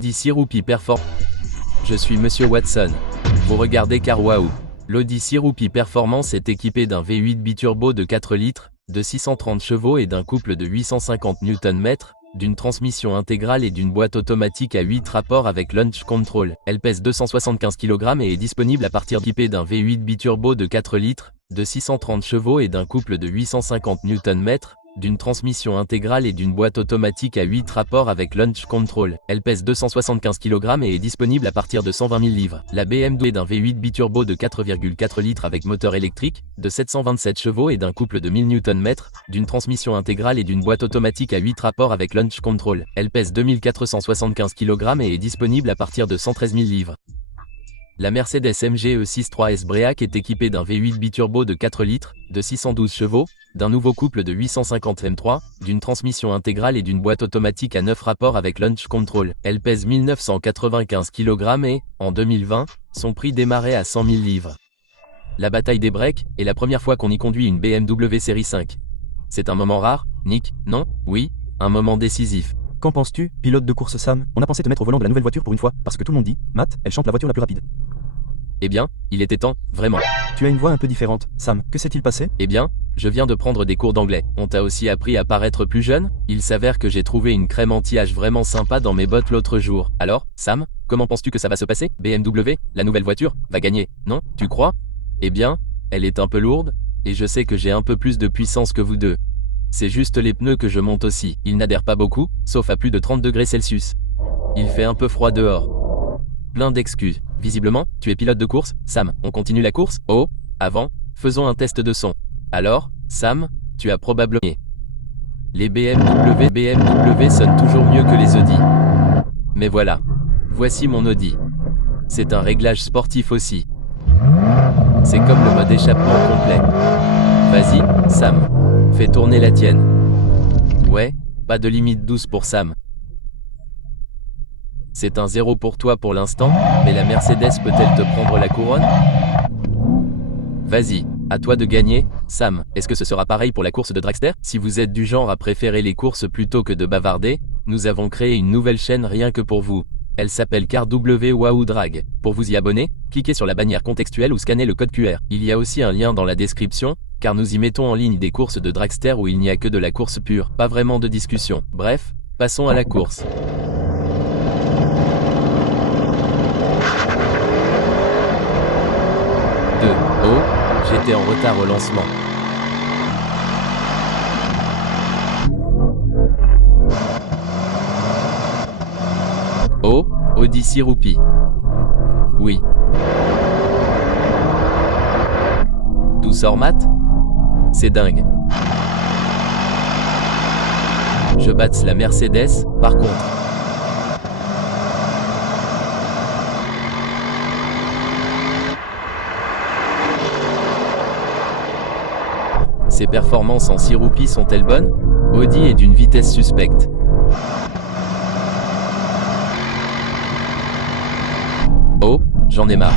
L'Audi Roupi Performance. Je suis Monsieur Watson. Vous regardez Car Wow. L'Audi Roupi Performance est équipé d'un V8 biturbo de 4 litres, de 630 chevaux et d'un couple de 850 Nm, d'une transmission intégrale et d'une boîte automatique à 8 rapports avec launch control. Elle pèse 275 kg et est disponible à partir d'équipée d'un V8 biturbo de 4 litres, de 630 chevaux et d'un couple de 850 Nm, d'une transmission intégrale et d'une boîte automatique à 8 rapports avec launch control. Elle pèse 275 kg et est disponible à partir de 120 000 livres. La BMW est d'un V8 biturbo de 4,4 litres avec moteur électrique, de 727 chevaux et d'un couple de 1000 Nm, d'une transmission intégrale et d'une boîte automatique à 8 rapports avec launch control. Elle pèse 2475 kg et est disponible à partir de 113 000 livres. La Mercedes MG E63 S-Break est équipée d'un V8 biturbo de 4 litres, de 612 chevaux, d'un nouveau couple de 850 M3, d'une transmission intégrale et d'une boîte automatique à 9 rapports avec launch control. Elle pèse 1995 kg et, en 2020, son prix démarrait à 100 000 livres. La bataille des breaks est la première fois qu'on y conduit une BMW série 5. C'est un moment rare, Nick, non? Oui, un moment décisif. Qu'en penses-tu, pilote de course Sam? On a pensé te mettre au volant de la nouvelle voiture pour une fois, parce que tout le monde dit, Matt, elle chante la voiture la plus rapide. Eh bien, il était temps, vraiment. Tu as une voix un peu différente, Sam, que s'est-il passé? Eh bien, je viens de prendre des cours d'anglais. On t'a aussi appris à paraître plus jeune? Il s'avère que j'ai trouvé une crème anti-âge vraiment sympa dans mes bottes l'autre jour. Alors, Sam, comment penses-tu que ça va se passer? BMW, la nouvelle voiture, va gagner, non? Tu crois? Eh bien, elle est un peu lourde, et je sais que j'ai un peu plus de puissance que vous deux. C'est juste les pneus que je monte aussi. Ils n'adhèrent pas beaucoup, sauf à plus de 30 degrés Celsius. Il fait un peu froid dehors. Plein d'excuses. Visiblement, tu es pilote de course, Sam. On continue la course? Oh, avant, faisons un test de son. Alors, Sam, tu as probablement... Les BMW sonnent toujours mieux que les Audi. Mais voilà. Voici mon Audi. C'est un réglage sportif aussi. C'est comme le mode échappement complet. Vas-y, Sam. Fais tourner la tienne. Ouais, pas de limite douce pour Sam. C'est un 0 pour toi pour l'instant, mais la Mercedes peut-elle te prendre la couronne? Vas-y, à toi de gagner, Sam. Est-ce que ce sera pareil pour la course de Dragster? Si vous êtes du genre à préférer les courses plutôt que de bavarder, nous avons créé une nouvelle chaîne rien que pour vous. Elle s'appelle Car Wow Drag. Pour vous y abonner, cliquez sur la bannière contextuelle ou scannez le code QR. Il y a aussi un lien dans la description, car nous y mettons en ligne des courses de dragster où il n'y a que de la course pure, pas vraiment de discussion. Bref, passons à la course. Oh, j'étais en retard au lancement. Oh, Audi Roupi. Oui. Douceur Matt? C'est dingue. Je batte la Mercedes, par contre. Ses performances en Roupi sont-elles bonnes? Audi est d'une vitesse suspecte. Oh, j'en ai marre.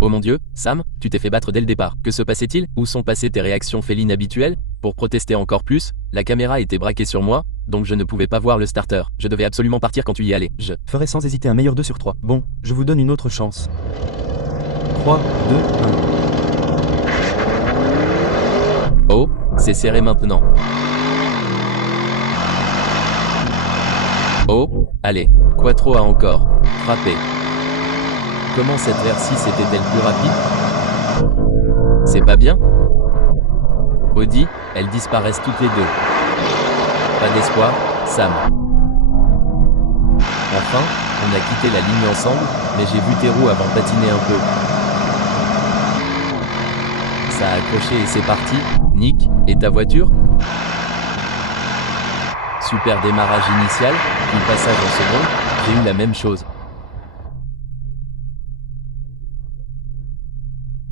Oh mon Dieu, Sam, tu t'es fait battre dès le départ. Que se passait-il? Où sont passées tes réactions félines habituelles? Pour protester encore plus, la caméra était braquée sur moi, donc je ne pouvais pas voir le starter. Je devais absolument partir quand tu y allais. Je ferai sans hésiter un meilleur 2 sur 3. Bon, je vous donne une autre chance. 3, 2, 1. Oh, c'est serré maintenant. Oh, allez, Quattro a encore frappé. Comment cette VR6 était-elle plus rapide? C'est pas bien? Audi, elles disparaissent toutes les deux. Pas d'espoir, Sam. Enfin, on a quitté la ligne ensemble, mais j'ai vu tes roues avant patiner un peu. Ça a accroché et c'est parti. Nick, et ta voiture? Super démarrage initial, puis passage en seconde, j'ai eu la même chose.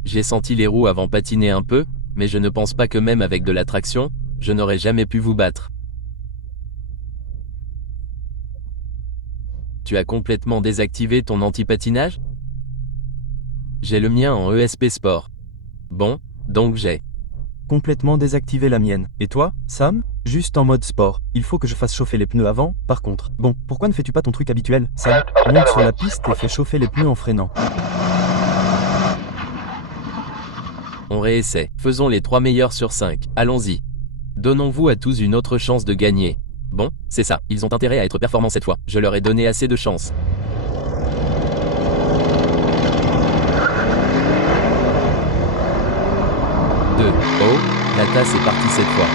J'ai senti les roues avant patiner un peu, mais je ne pense pas que même avec de la traction, je n'aurais jamais pu vous battre. Tu as complètement désactivé ton anti-patinage? J'ai le mien en ESP Sport. Bon, donc j'ai complètement désactivé la mienne. Et toi, Sam? Juste en mode sport. Il faut que je fasse chauffer les pneus avant, par contre. Bon, pourquoi ne fais-tu pas ton truc habituel, Sam? Monte sur la piste et fais chauffer les pneus en freinant. On réessaie. Faisons les 3 meilleurs sur 5. Allons-y. Donnons-vous à tous une autre chance de gagner. Bon, c'est ça. Ils ont intérêt à être performants cette fois. Je leur ai donné assez de chance. Oh, la tasse est partie cette fois.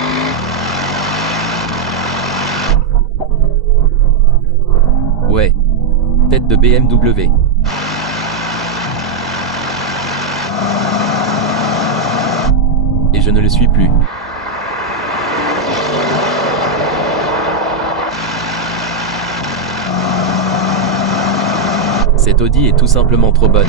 Ouais. Tête de BMW. Et je ne le suis plus. Cette Audi est tout simplement trop bonne.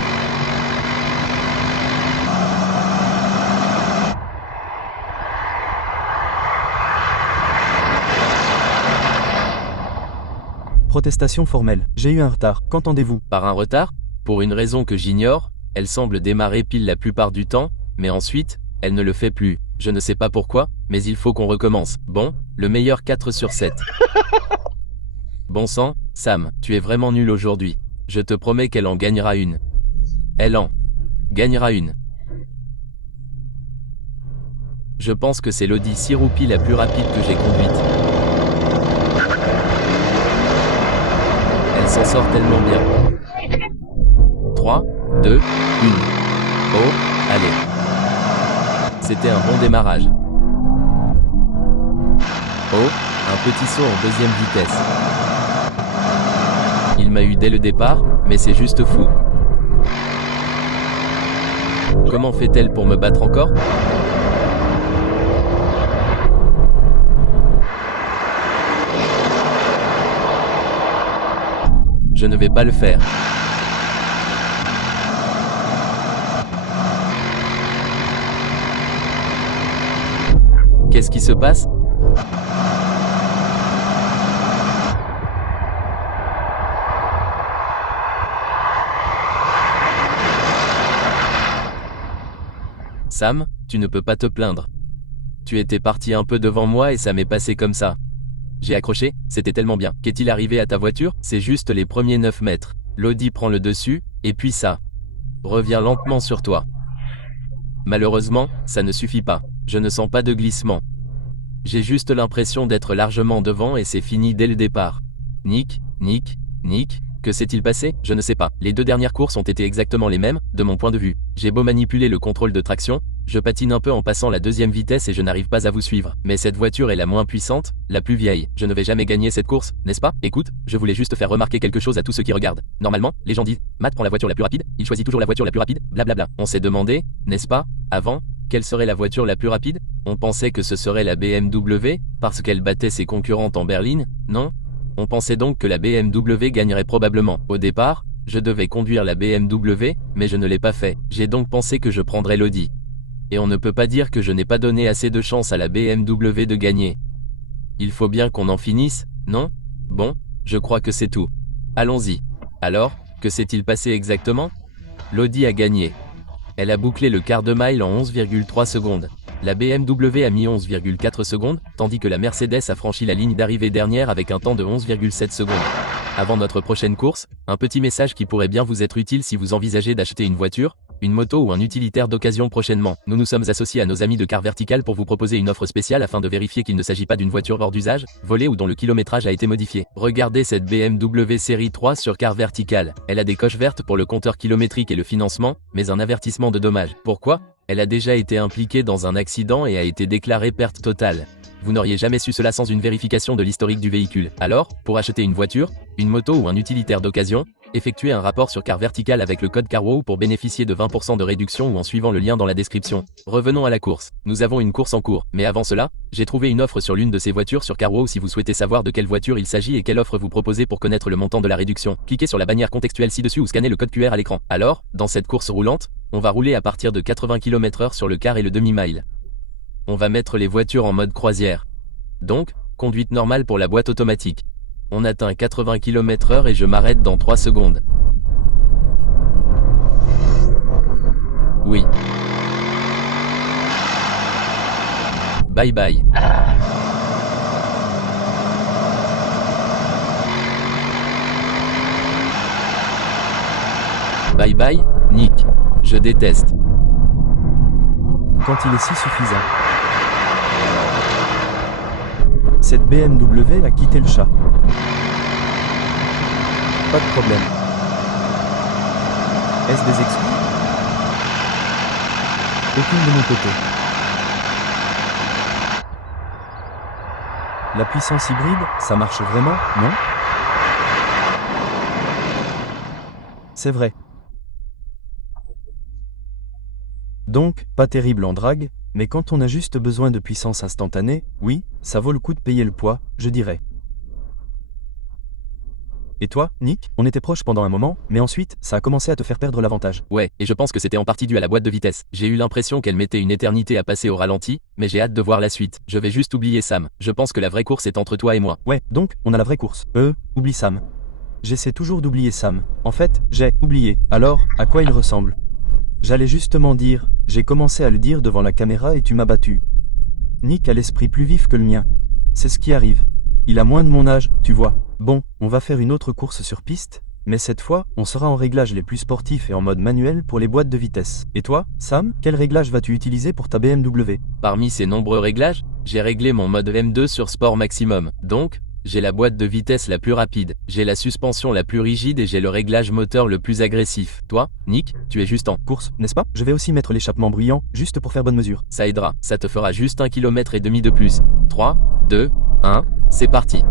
Protestation formelle. J'ai eu un retard. Qu'entendez-vous? Par un retard? Pour une raison que j'ignore, elle semble démarrer pile la plupart du temps, mais ensuite, elle ne le fait plus. Je ne sais pas pourquoi, mais il faut qu'on recommence. Bon, le meilleur 4 sur 7. Bon sang, Sam, tu es vraiment nul aujourd'hui. Je te promets qu'elle en gagnera une. Elle en gagnera une. Je pense que c'est l'Audi Siroupi la plus rapide que j'ai conduite. Elle s'en sort tellement bien. 3, 2, 1. Oh, allez. C'était un bon démarrage. Oh, un petit saut en deuxième vitesse. Il m'a eu dès le départ, mais c'est juste fou. Comment fait-elle pour me battre encore? Je ne vais pas le faire. Qu'est-ce qui se passe? Sam, tu ne peux pas te plaindre. Tu étais parti un peu devant moi et ça m'est passé comme ça. J'ai accroché, c'était tellement bien. Qu'est-il arrivé à ta voiture? C'est juste les premiers 9 mètres. L'Audi prend le dessus, et puis ça revient lentement sur toi. Malheureusement, ça ne suffit pas. Je ne sens pas de glissement. J'ai juste l'impression d'être largement devant et c'est fini dès le départ. Nick, que s'est-il passé? Je ne sais pas. Les 2 dernières courses ont été exactement les mêmes, de mon point de vue. J'ai beau manipuler le contrôle de traction, je patine un peu en passant la 2e vitesse et je n'arrive pas à vous suivre. Mais cette voiture est la moins puissante, la plus vieille. Je ne vais jamais gagner cette course, n'est-ce pas? Écoute, je voulais juste faire remarquer quelque chose à tous ceux qui regardent. Normalement, les gens disent « Matt prend la voiture la plus rapide, il choisit toujours la voiture la plus rapide, blablabla ». On s'est demandé, n'est-ce pas, avant, quelle serait la voiture la plus rapide? On pensait que ce serait la BMW, parce qu'elle battait ses concurrentes en berline, non? On pensait donc que la BMW gagnerait probablement. Au départ, je devais conduire la BMW, mais je ne l'ai pas fait. J'ai donc pensé que je prendrais l'Audi. Et on ne peut pas dire que je n'ai pas donné assez de chance à la BMW de gagner. Il faut bien qu'on en finisse, non? Bon, je crois que c'est tout. Allons-y. Alors, que s'est-il passé exactement? L'Audi a gagné. Elle a bouclé le quart de mile en 11,3 secondes. La BMW a mis 11,4 secondes, tandis que la Mercedes a franchi la ligne d'arrivée dernière avec un temps de 11,7 secondes. Avant notre prochaine course, un petit message qui pourrait bien vous être utile si vous envisagez d'acheter une voiture, une moto ou un utilitaire d'occasion prochainement. Nous nous sommes associés à nos amis de Car Vertical pour vous proposer une offre spéciale afin de vérifier qu'il ne s'agit pas d'une voiture hors d'usage, volée ou dont le kilométrage a été modifié. Regardez cette BMW série 3 sur Car Vertical. Elle a des coches vertes pour le compteur kilométrique et le financement, mais un avertissement de dommages. Pourquoi? Elle a déjà été impliquée dans un accident et a été déclarée perte totale. Vous n'auriez jamais su cela sans une vérification de l'historique du véhicule. Alors, pour acheter une voiture, une moto ou un utilitaire d'occasion, effectuez un rapport sur Car Vertical avec le code CARWOW pour bénéficier de 20% de réduction ou en suivant le lien dans la description. Revenons à la course. Nous avons une course en cours, mais avant cela, j'ai trouvé une offre sur l'une de ces voitures sur CARWOW si vous souhaitez savoir de quelle voiture il s'agit et quelle offre vous proposez pour connaître le montant de la réduction. Cliquez sur la bannière contextuelle ci-dessus ou scannez le code QR à l'écran. Alors, dans cette course roulante, on va rouler à partir de 80 km/h sur le quart et le demi-mile. On va mettre les voitures en mode croisière. Donc, conduite normale pour la boîte automatique. On atteint 80 km/h et je m'arrête dans 3 secondes. Oui. Bye bye. Bye bye, Nick. Je déteste. Quand il est si suffisant. Cette BMW a quitté le chat. Pas de problème. Est-ce des excuses? Aucune de mon côté. La puissance hybride, ça marche vraiment, non? C'est vrai. Donc, pas terrible en drague, mais quand on a juste besoin de puissance instantanée, oui, ça vaut le coup de payer le poids, je dirais. Et toi, Nick, on était proches pendant un moment, mais ensuite, ça a commencé à te faire perdre l'avantage. Ouais, et je pense que c'était en partie dû à la boîte de vitesse. J'ai eu l'impression qu'elle mettait une éternité à passer au ralenti, mais j'ai hâte de voir la suite. Je vais juste oublier Sam. Je pense que la vraie course est entre toi et moi. Ouais, donc, on a la vraie course. Oublie Sam. J'essaie toujours d'oublier Sam. En fait, j'ai oublié. Alors, à quoi il ressemble? J'allais justement dire, j'ai commencé à le dire devant la caméra et tu m'as battu. Nick a l'esprit plus vif que le mien. C'est ce qui arrive. Il a moins de mon âge, tu vois. Bon, on va faire une autre course sur piste, mais cette fois, on sera en réglages les plus sportifs et en mode manuel pour les boîtes de vitesse. Et toi, Sam, quel réglage vas-tu utiliser pour ta BMW? Parmi ces nombreux réglages, j'ai réglé mon mode M2 sur Sport Maximum. Donc, j'ai la boîte de vitesse la plus rapide, j'ai la suspension la plus rigide et j'ai le réglage moteur le plus agressif. Toi, Nick, tu es juste en course, n'est-ce pas? Je vais aussi mettre l'échappement bruyant, juste pour faire bonne mesure. Ça aidera, ça te fera juste 1,5 km de plus. 3, 2, 1, c'est parti.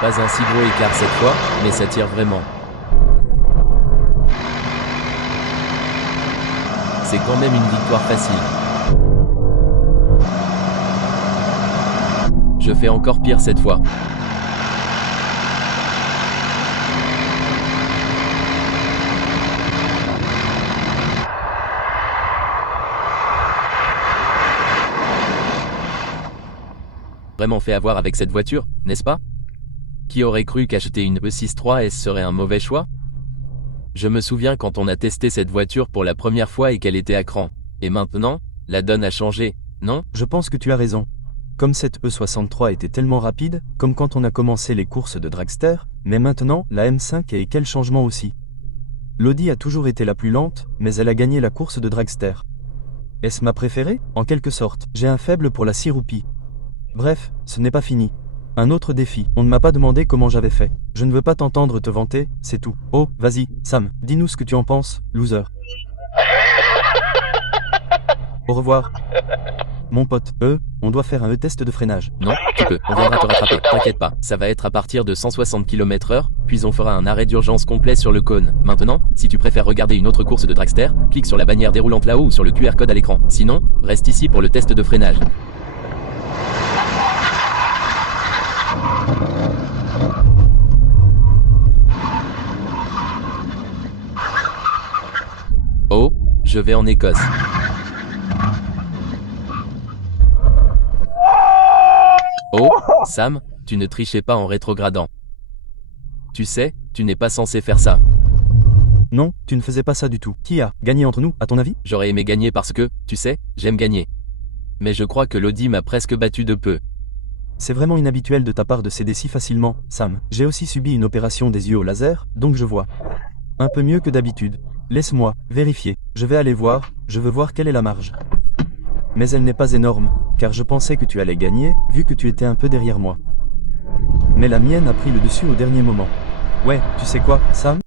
Pas un si gros écart cette fois, mais ça tire vraiment. C'est quand même une victoire facile. Je fais encore pire cette fois. Vraiment fait avoir avec cette voiture, n'est-ce pas? Qui aurait cru qu'acheter une E6 3S serait un mauvais choix? Je me souviens quand on a testé cette voiture pour la première fois et qu'elle était à cran. Et maintenant, la donne a changé, non? Je pense que tu as raison. Comme cette E63 était tellement rapide, comme quand on a commencé les courses de dragster, mais maintenant, la M5 et quel changement aussi. L'Audi a toujours été la plus lente, mais elle a gagné la course de dragster. Est-ce ma préférée? En quelque sorte. J'ai un faible pour la Siroupi. Bref, ce n'est pas fini. Un autre défi. On ne m'a pas demandé comment j'avais fait. Je ne veux pas t'entendre te vanter, c'est tout. Oh, vas-y, Sam, dis-nous ce que tu en penses, loser. Au revoir. Mon pote, on doit faire un E-test de freinage. Non, tu peux, on viendra te rattraper, t'inquiète pas. Ça va être à partir de 160 km/h, puis on fera un arrêt d'urgence complet sur le cône. Maintenant, si tu préfères regarder une autre course de dragster, clique sur la bannière déroulante là-haut ou sur le QR code à l'écran. Sinon, reste ici pour le test de freinage. Oh, je vais en Écosse. Oh, Sam, tu ne trichais pas en rétrogradant. Tu sais, tu n'es pas censé faire ça. Non, tu ne faisais pas ça du tout. Qui a gagné entre nous, à ton avis? J'aurais aimé gagner parce que, tu sais, j'aime gagner. Mais je crois que l'Audi m'a presque battu de peu. C'est vraiment inhabituel de ta part de céder si facilement, Sam. J'ai aussi subi une opération des yeux au laser, donc je vois. Un peu mieux que d'habitude. Laisse-moi vérifier. Je vais aller voir, je veux voir quelle est la marge. Mais elle n'est pas énorme, car je pensais que tu allais gagner, vu que tu étais un peu derrière moi. Mais la mienne a pris le dessus au dernier moment. Ouais, tu sais quoi, Sam?